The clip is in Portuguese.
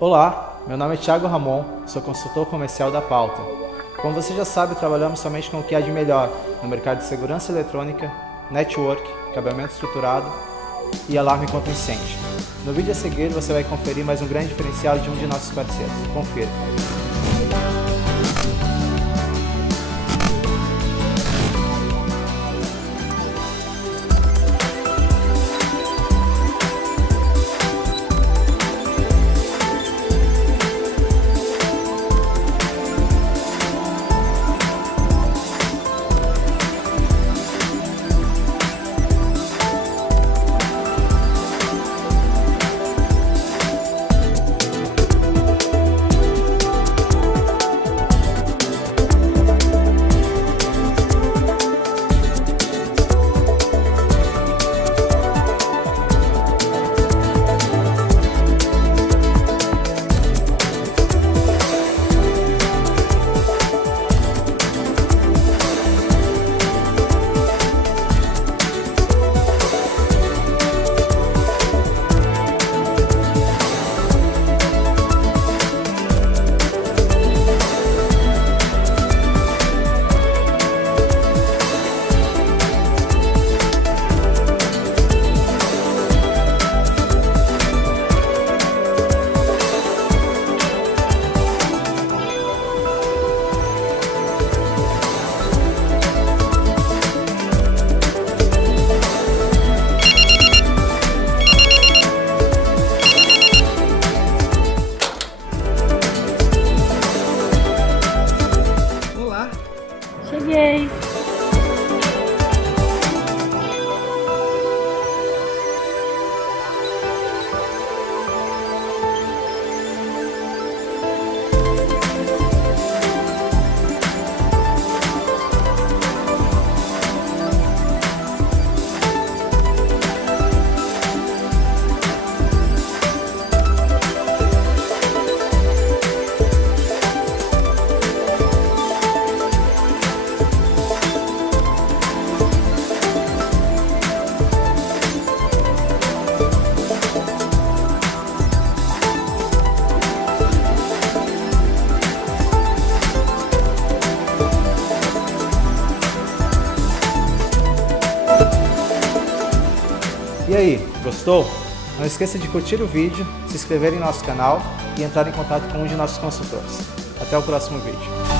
Olá, meu nome é Thiago Ramon, sou consultor comercial da Pauta. Como você já sabe, trabalhamos somente com o que há de melhor no mercado de segurança eletrônica, network, cabeamento estruturado e alarme contra incêndio. No vídeo a seguir você vai conferir mais um grande diferencial de um de nossos parceiros. Confira! Cheguei! E aí, gostou? Não esqueça de curtir o vídeo, se inscrever em nosso canal e entrar em contato com um de nossos consultores. Até o próximo vídeo.